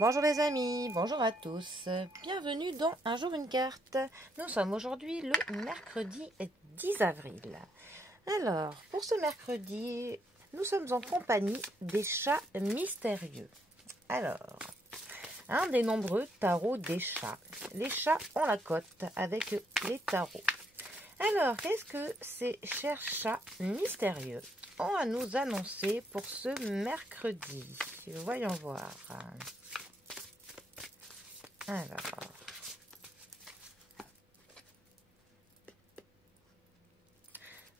Bonjour les amis, bonjour à tous, bienvenue dans Un jour une carte. Nous sommes aujourd'hui le mercredi 10 avril. Alors, pour ce mercredi, nous sommes en compagnie des chats mystérieux. Alors, un des nombreux tarots des chats. Les chats ont la cote avec les tarots. Alors, qu'est-ce que ces chers chats mystérieux ont à nous annoncer pour ce mercredi? Voyons voir. Alors,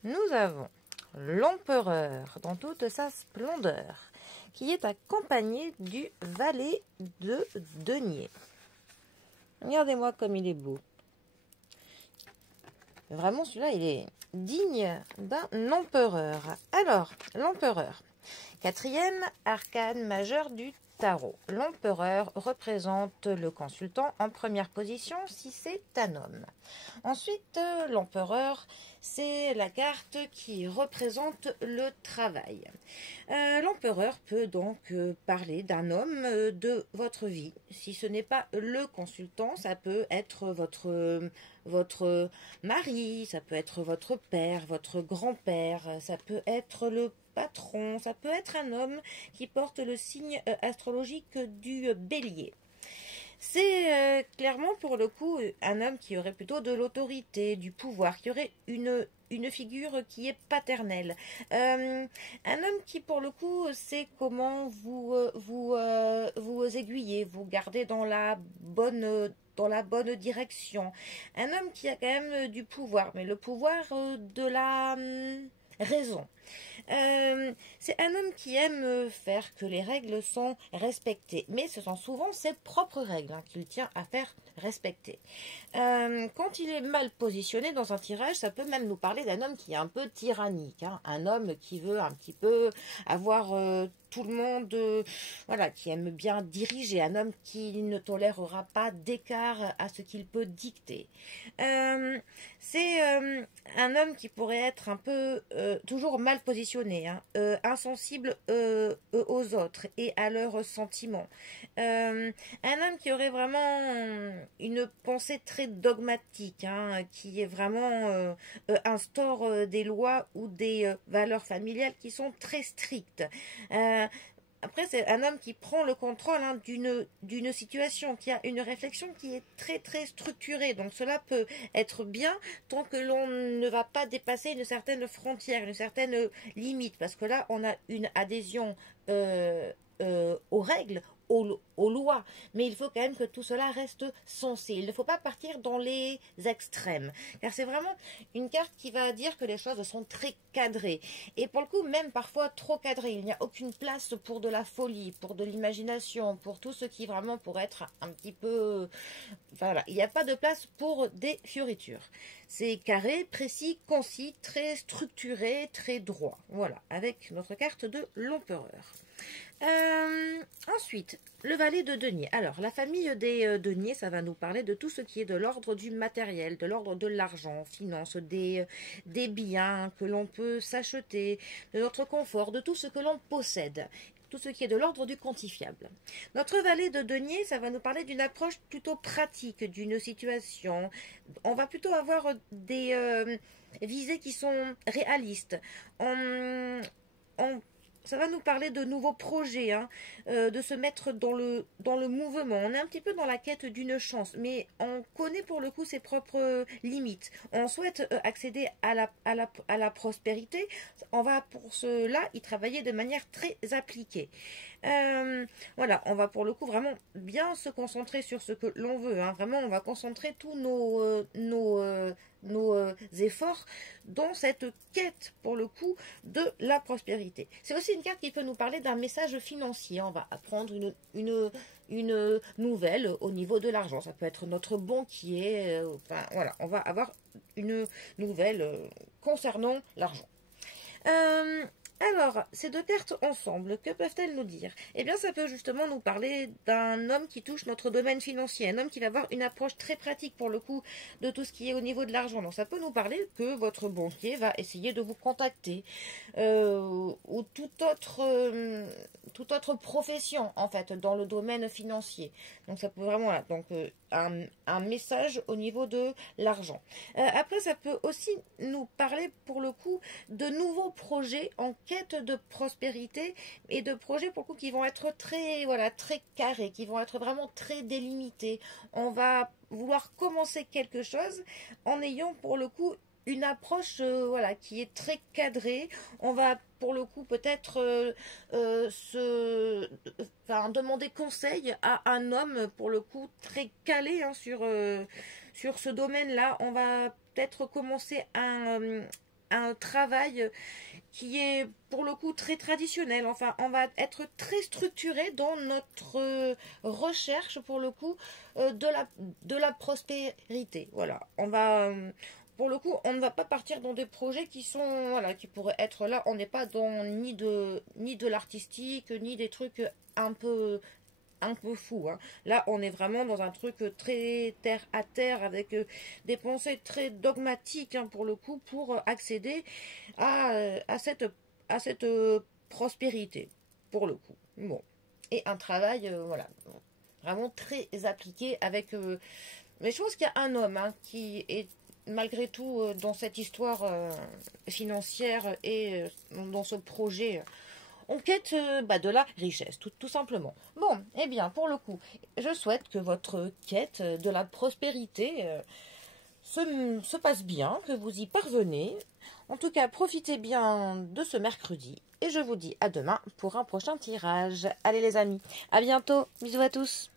nous avons l'empereur dans toute sa splendeur, qui est accompagné du valet de denier. Regardez-moi comme il est beau. Vraiment, celui-là, il est digne d'un empereur. Alors, l'empereur, quatrième arcane majeur du tarot. L'empereur représente le consultant en première position si c'est un homme. Ensuite, l'empereur, c'est la carte qui représente le travail. L'empereur peut donc parler d'un homme de votre vie. Si ce n'est pas le consultant, ça peut être votre mari, ça peut être votre père, votre grand-père, ça peut être le patron, ça peut être un homme qui porte le signe astrologique du bélier. C'est clairement pour le coup un homme qui aurait plutôt de l'autorité, du pouvoir, qui aurait une figure qui est paternelle. Un homme qui pour le coup sait comment vous aiguiller, vous garder dans la bonne direction. Un homme qui a quand même du pouvoir, mais le pouvoir de la raison. C'est un homme qui aime faire que les règles sont respectées, mais ce sont souvent ses propres règles qu'il tient à faire respecter. Quand il est mal positionné dans un tirage, ça peut même nous parler d'un homme qui est un peu tyrannique, un homme qui veut un petit peu avoir tout le monde, voilà, qui aime bien diriger, un homme qui ne tolérera pas d'écart à ce qu'il peut dicter. C'est un homme qui pourrait être un peu toujours mal positionné, insensible aux autres et à leurs sentiments. Un homme qui aurait vraiment une pensée très dogmatique, qui est vraiment instaure des lois ou des valeurs familiales qui sont très strictes. Après, c'est un homme qui prend le contrôle d'une situation, qui a une réflexion qui est très très structurée. Donc cela peut être bien tant que l'on ne va pas dépasser une certaine frontière, une certaine limite. Parce que là, on a une adhésion aux règles, aux lois, mais il faut quand même que tout cela reste sensé. Il ne faut pas partir dans les extrêmes, car c'est vraiment une carte qui va dire que les choses sont très cadrées, et pour le coup même parfois trop cadrées. Il n'y a aucune place pour de la folie, pour de l'imagination, pour tout ce qui vraiment pourrait être un petit peu... Enfin voilà, il n'y a pas de place pour des fioritures. C'est carré, précis, concis, très structuré, très droit. Voilà, avec notre carte de l'empereur. Ensuite, le valet de denier. Alors, la famille des deniers, ça va nous parler de tout ce qui est de l'ordre du matériel, de l'ordre de l'argent, finance, des biens que l'on peut s'acheter, de notre confort, de tout ce que l'on possède. Tout ce qui est de l'ordre du quantifiable. Notre valet de denier, ça va nous parler d'une approche plutôt pratique d'une situation. On va plutôt avoir des visées qui sont réalistes. Ça va nous parler de nouveaux projets, de se mettre dans le mouvement. On est un petit peu dans la quête d'une chance, mais on connaît pour le coup ses propres limites. On souhaite accéder à la prospérité. On va pour cela y travailler de manière très appliquée. Voilà, on va pour le coup vraiment bien se concentrer sur ce que l'on veut. Vraiment, on va concentrer tous nos efforts dans cette quête pour le coup de la prospérité. C'est aussi une carte qui peut nous parler d'un message financier. On va apprendre une nouvelle au niveau de l'argent. Ça peut être notre banquier. Enfin voilà, on va avoir une nouvelle concernant l'argent. Alors, ces deux cartes ensemble, que peuvent-elles nous dire? Eh bien, ça peut justement nous parler d'un homme qui touche notre domaine financier, un homme qui va avoir une approche très pratique pour le coup de tout ce qui est au niveau de l'argent. Donc, ça peut nous parler que votre banquier va essayer de vous contacter ou toute autre profession en fait dans le domaine financier. Donc, ça peut vraiment voilà, donc un message au niveau de l'argent. Après, ça peut aussi nous parler pour le coup de nouveaux projets en quête de prospérité et de projets pour le coup qui vont être très voilà très carrés, qui vont être vraiment très délimités. On va vouloir commencer quelque chose en ayant pour le coup une approche voilà qui est très cadrée. On va pour le coup peut-être demander conseil à un homme pour le coup très calé hein, sur ce domaine-là. On va peut-être commencer un travail qui est pour le coup très traditionnel. Enfin, on va être très structuré dans notre recherche pour le coup de la prospérité. Voilà, on va pour le coup, on ne va pas partir dans des projets qui sont voilà, qui pourraient être là. On n'est pas dans ni de l'artistique, ni des trucs un peu fou. Hein. Là, on est vraiment dans un truc très terre à terre avec des pensées très dogmatiques hein, pour le coup pour accéder à cette prospérité pour le coup. Bon. Et un travail voilà vraiment très appliqué avec mais je pense qu'il y a un homme hein, qui est malgré tout dans cette histoire financière et dans ce projet on quête de la richesse, tout simplement. Bon, eh bien, pour le coup, je souhaite que votre quête de la prospérité se passe bien, que vous y parvenez. En tout cas, profitez bien de ce mercredi. Et je vous dis à demain pour un prochain tirage. Allez les amis, à bientôt. Bisous à tous.